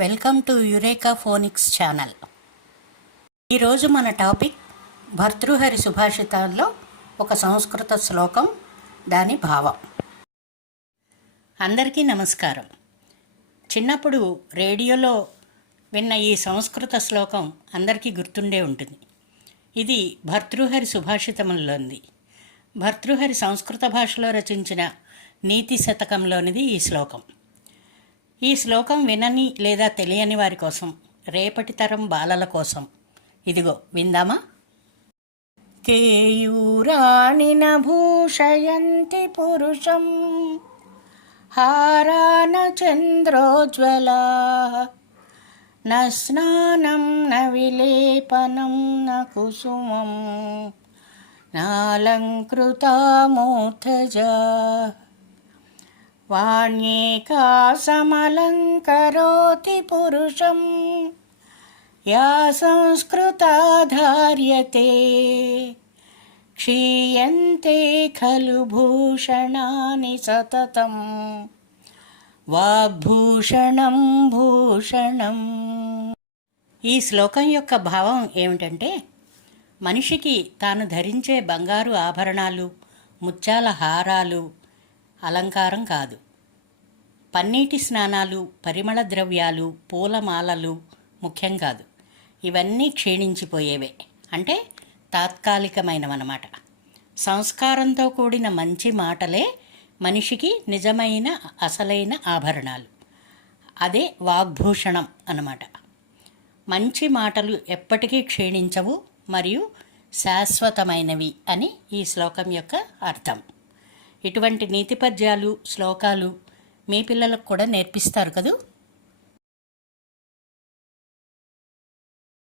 Welcome to Eureka phonics channel. ఈరోజు మన topic Bhartrihari సుభాషితాల్లో ఒక సంస్కృత శ్లోకం, దాని భావం. అందరికీ నమస్కారం. చిన్నప్పుడు రేడియోలో విన్న ఈ సంస్కృత శ్లోకం అందరికీ గుర్తుండే ఉంటుంది. ఇది భర్తృహరి సుభాషితములోనిది. భర్తృహరి సంస్కృత భాషలో రచించిన నీతి శతకంలోనిది ఈ శ్లోకం. ఈ శ్లోకం వినని లేదా తెలియని వారి కోసం, రేపటి తరం బాలల కోసం ఇదిగో విందామా. కేయూరాణి భూషయంతి పురుషం హారాన చంద్రోజ్వలా న స్నానం న విలేపనం న కుసుమం నాలంకృతా మూర్ధజా వాణ్యేకా సమలంకరోతి పురుషం యా సంస్కృతా ధార్యతే క్షీయంతే ఖలు భూషణాని సతతం వాగ్భూషణం భూషణం. ఈ శ్లోకం యొక్క భావం ఏమిటంటే, మనిషికి తాను ధరించే బంగారు ఆభరణాలు, ముత్యాల హారాలు అలంకారం కాదు. పన్నీటి స్నానాలు, పరిమళ ద్రవ్యాలు, పూలమాలలు ముఖ్యం కాదు. ఇవన్నీ క్షీణించిపోయేవే, అంటే తాత్కాలికమైనవన్నమాట. సంస్కారంతో కూడిన మంచి మాటలే మనిషికి నిజమైన అసలైన ఆభరణాలు. అదే వాగ్భూషణం అన్నమాట. మంచి మాటలు ఎప్పటికీ క్షీణించవు మరియు శాశ్వతమైనవి అని ఈ శ్లోకం యొక్క అర్థం. ఇటువంటి నీతి పద్యాలు, శ్లోకాలు మీ పిల్లలకు కూడా నేర్పిస్తారు కదూ.